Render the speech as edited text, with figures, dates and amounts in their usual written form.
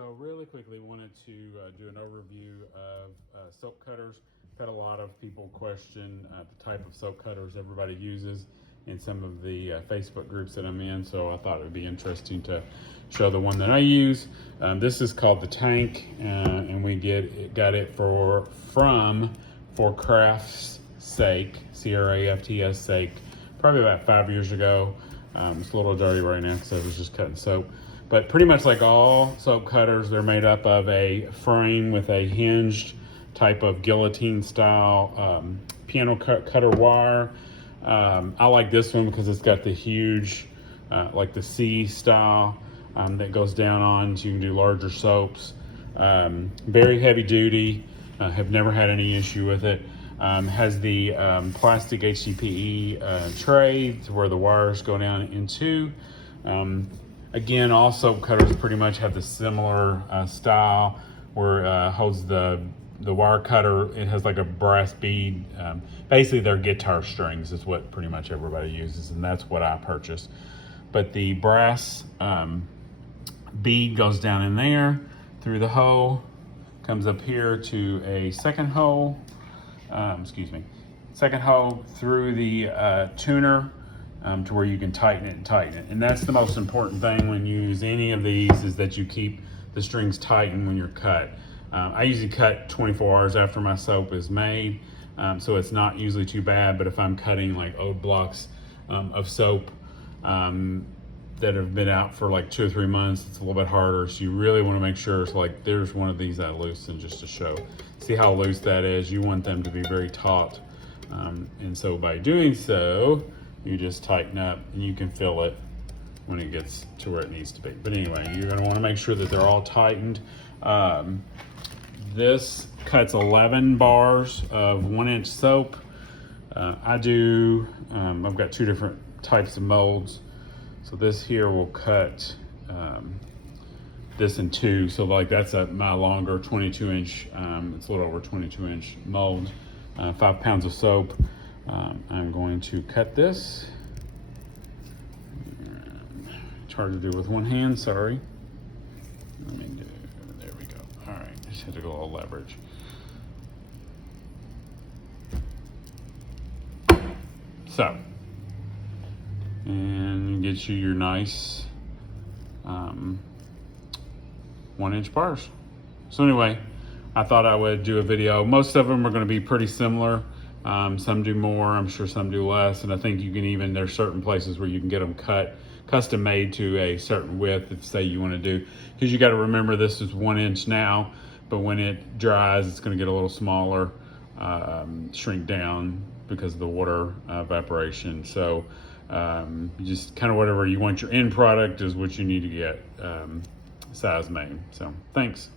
So really quickly wanted to do an overview of soap cutters. Got a lot of people question the type of soap cutters everybody uses in some of the Facebook groups that I'm in, so I thought it would be interesting to show the one that I use. This is called the Tank, and we got it from For Craft's Sake, C-R-A-F-T-S sake, probably about 5 years ago. It's a little dirty right now because I was just cutting soap. But pretty much like all soap cutters, they're made up of a frame with a hinged type of guillotine style piano cutter wire. I like this one because it's got the huge, like the C style that goes down on, so you can do larger soaps. Very heavy duty, have never had any issue with it. Has the plastic HDPE tray where the wires go down into. Again, all soap cutters pretty much have the similar style where it holds the wire cutter. It has like a brass bead. Basically, they're guitar strings is what pretty much everybody uses, and that's what I purchased. But the brass bead goes down in there through the hole, comes up here to a second hole, second hole through the tuner, to where you can tighten it. And that's the most important thing when you use any of these, is that you keep the strings tightened when you're cut. I usually cut 24 hours after my soap is made, so it's not usually too bad. But if I'm cutting like old blocks of soap that have been out for like 2 or 3 months, it's a little bit harder. So you really want to make sure, it's like there's one of these I loosened just to show. See how loose that is? You want them to be very taut. And so by doing so, you just tighten up and you can feel it when it gets to where it needs to be. But anyway, you're gonna wanna make sure that they're all tightened. This cuts 11 bars of 1-inch soap. I've got 2 different types of molds. So this here will cut this in 2. So like that's my longer 22-inch, it's a little over 22-inch mold, 5 pounds of soap. I'm going to cut this. It's hard to do with one hand, sorry. There we go. All right, just had to go a little leverage. So, and get you your nice 1-inch bars. So anyway, I thought I would do a video. Most of them are going to be pretty similar. Some do more, I'm sure some do less, and I think you can even, there's certain places where you can get them cut, custom made to a certain width, if say you want to do, because you got to remember this is 1 inch now, but when it dries, it's going to get a little smaller, shrink down because of the water evaporation. So just kind of whatever you want your end product is what you need to get size made. So thanks.